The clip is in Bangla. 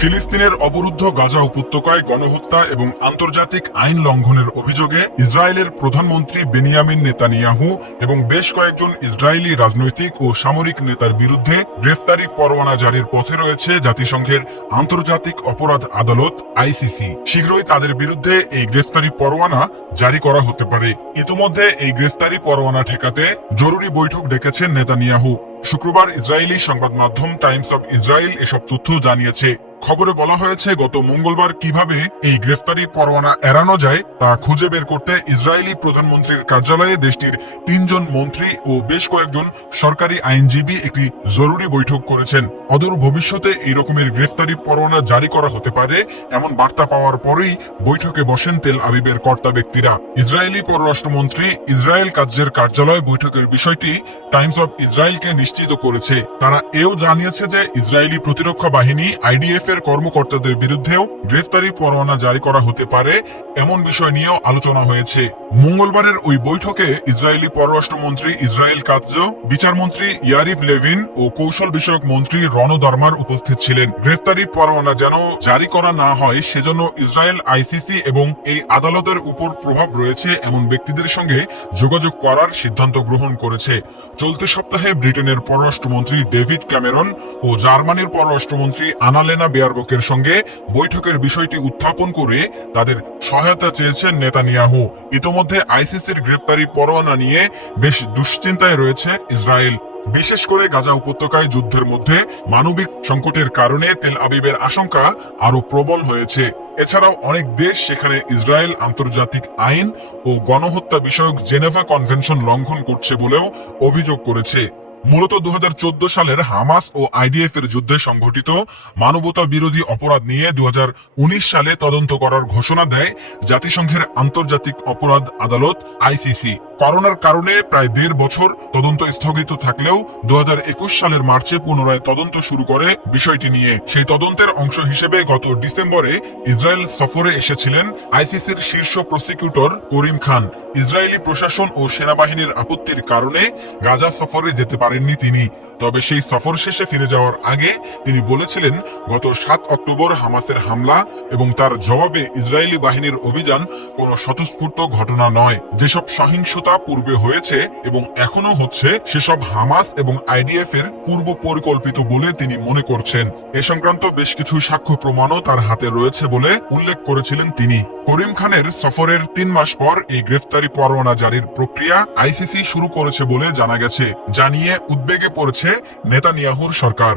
ফিলিস্তিনের অবরুদ্ধ গাজা উপত্যকায় গণহত্যা এবং আন্তর্জাতিক আইন লঙ্ঘনের অভিযোগে ইসরায়েলের প্রধানমন্ত্রী বেনিয়ামিন নেতানিয়াহু এবং বেশ কয়েকজন ইসরায়েলি রাজনৈতিক ও সামরিক নেতার বিরুদ্ধে গ্রেফতারি পরোয়ানা জারির পথে রয়েছে জাতিসংঘের আন্তর্জাতিক অপরাধ আদালত, আইসিসি। শীঘ্রই তাদের বিরুদ্ধে এই গ্রেফতারি পরোয়ানা জারি করা হতে পারে। ইতিমধ্যে এই গ্রেফতারি পরোয়ানা ঠেকাতে জরুরি বৈঠক ডেকেছেন নেতানিয়াহু। শুক্রবার ইসরায়েলি সংবাদ মাধ্যম টাইমস অব ইসরায়েল এসব তথ্য জানিয়েছে। খবরে বলা হয়েছে, গত মঙ্গলবার কীভাবে এই গ্রেফতারি পরোয়ানা এড়ানো যায় তা খুঁজে বের করতে ইসরায়েলি প্রধানমন্ত্রীর কার্যালয়ে দেশটির তিনজন মন্ত্রী ও বেশ কয়েকজন সরকারি আইনজীবী একটি জরুরি বৈঠক করেছেন। অদূর ভবিষ্যতে এই রকমের গ্রেফতারি পরোয়ানা জারি করা হতে পারে, এমন বার্তা পাওয়ার পরেই বৈঠকে বসেন তেল আবিবের কর্তা ব্যক্তিরা। ইসরায়েলি পররাষ্ট্রমন্ত্রী ইসরায়েল কাজের কার্যালয় বৈঠকের বিষয়টি টাইমস অফ ইসরায়েলকে নিশ্চিত করেছে। তারা এও জানিয়েছে যে ইসরায়েলি প্রতিরক্ষা বাহিনী আইডিএফ এর কর্মকর্তাদের বিরুদ্ধেও গ্রেফতারি পরোয়ানা জারি করা হতে পারে, এমন বিষয় নিয়েও আলোচনা হয়েছে। মঙ্গলবারের ওই বৈঠকে ইসরায়েলি পররাষ্ট্রমন্ত্রী ইসরায়েল কাজ বিচারমন্ত্রী ইয়ারিফ লেভিন ও কৌশল বিষয়ক মন্ত্রী রণ দরমার উপস্থিত ছিলেন। গ্রেফতারি পরোয়ানা যেন জারি করা না হয়, সেজন্য ইসরায়েল, আইসিসি এবং এই আদালতের উপর প্রভাব রয়েছে এমন ব্যক্তিদের সঙ্গে যোগাযোগ করার সিদ্ধান্ত গ্রহণ করেছে। চলতি সপ্তাহে ব্রিটেনের পররাষ্ট্রমন্ত্রী ডেভিড ক্যামেরন ও জার্মানির পররাষ্ট্রমন্ত্রী আনালেনা বেয়ারবকের সঙ্গে বৈঠকের বিষয়টি উত্থাপন করে তাদের সহায়তা চেয়েছেন নেতানিয়াহু। ইতোমধ্যে আইসিসির গ্রেফতারি পরোয়ানা নিয়ে বেশ দুশ্চিন্তায় রয়েছে ইসরায়েল। বিশেষ করে গাজা উপত্যকায় যুদ্ধের মধ্যে মানবিক সংকটের কারণে তেল আবিবের আশঙ্কা আরও প্রবল হয়েছে। এছাড়াও অনেক দেশ সেখানে ইসরায়েল আন্তর্জাতিক আইন ও গণহত্যা বিষয়ক জেনেভা কনভেনশন লঙ্ঘন করছে বলেও অভিযোগ করেছে। মূলত দু হাজার চোদ্দ সালের হামাস ও আইডিএফ এর যুদ্ধে সংঘটিত মানবতা বিরোধী অপরাধ নিয়ে দু হাজার উনিশ সালে তদন্ত করার ঘোষণা দেয় জাতিসংঘের আন্তর্জাতিক অপরাধ আদালত আইসিসি। করোনার কারণে প্রায় দেড় বছর তদন্ত স্থগিত থাকলেও দু সালের মার্চে পুনরায় তদন্ত শুরু করে বিষয়টি নিয়ে। সেই তদন্তের অংশ হিসেবে গত ডিসেম্বরে ইসরায়েল সফরে এসেছিলেন আইসিসির শীর্ষ প্রসিকিউটর করিম খান। ইসরায়েলি প্রশাসন ও সেনাবাহিনীর আপত্তির কারণে গাজা সফরে যেতে পারেননি তিনি। তবে সেই সফর শেষে ফিরে যাওয়ার আগে তিনি বলেছিলেন, গত সাত অক্টোবর হামাসের হামলা এবং তার জবাবে ইসরায়েলি বাহিনীর অভিযান কোনো স্বতঃস্ফূর্ত ঘটনা নয়। যেসব সহিংসতা পূর্বে হয়েছে এবং এখনও হচ্ছে, সেসব হামাস এবং আইডিএফ এর পূর্ব পরিকল্পিত বলে তিনি মনে করছেন। এ সংক্রান্ত বেশ কিছু সাক্ষ্য প্রমাণও তার হাতে রয়েছে বলে উল্লেখ করেছিলেন তিনি। করিম খানের সফরের তিন মাস পর এই গ্রেফতারি পরোয়ানা জারির প্রক্রিয়া আইসিসি শুরু করেছে বলে জানা গেছে। জানিয়ে উদ্বেগে পড়েছে নেতানিয়াহুর সরকার।